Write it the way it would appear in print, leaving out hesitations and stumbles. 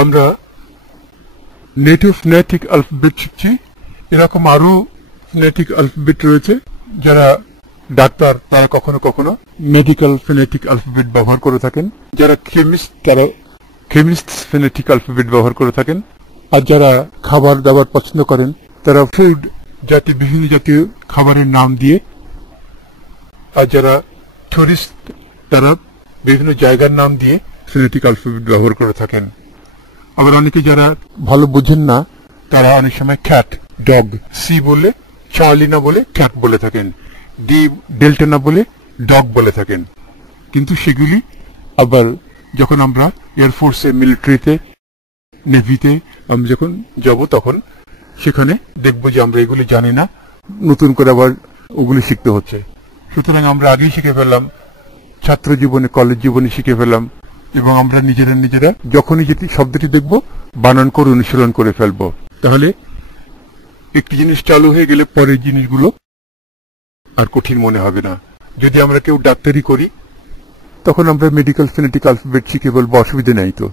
আমরা native phonetic alphabet শিখছি। এরকম আরো ফোনেটিক অ্যালফাবেট রয়েছে। যারা ডাক্তার তারা কখনো কখনো মেডিকেল ফোনেটিক অ্যালফাবেট ব্যবহার করে থাকেন। যারা কেমিস্ট তারা কেমিস্ট ফোনেটিক অ্যালফাবেট ব্যবহার করে থাকেন। আর যারা খাবার দাবার পছন্দ করেন তারা ফুড জাতীয় বিভিন্ন জাতীয় খাবারের নাম দিয়ে, আর যারা টুরিস্ট তারা বিভিন্ন জায়গার নাম দিয়ে ফোনেটিক অ্যালফাবেট ব্যবহার করে থাকেন। আবার অনেকে যারা ভালো বুঝেন না তারা অনেক সময় ক্যাট, ডগ, সি বলে চার্লি না বলে ক্যাট বলে থাকেন, ডি ডেল্টা না বলে ডগ বলে থাকেন। কিন্তু সেগুলি আবার যখন আমরা এয়ারফোর্সে, মিলিটারিতে, নেভিতে আমরা যখন যাব তখন সেখানে দেখব যে আমরা এগুলি জানি না, নতুন করে আবার ওগুলি শিখতে হচ্ছে। সুতরাং আমরা আগেই শিখে ফেললাম, ছাত্র জীবনে কলেজ জীবনে শিখে ফেললাম, এবং আমরা নিজেরা যখনই যেটি শব্দটি দেখব বানান করে অনুশীলন করে ফেলবো। তাহলে একটি জিনিস চালু হয়ে গেলে পরের জিনিসগুলো আর কঠিন মনে হবে না। যদি আমরা কেউ ডাক্তারি করি তখন আমরা মেডিকেল ফোনেটিক অ্যালফাবেট শিখে বলবো, অসুবিধা নেই তো।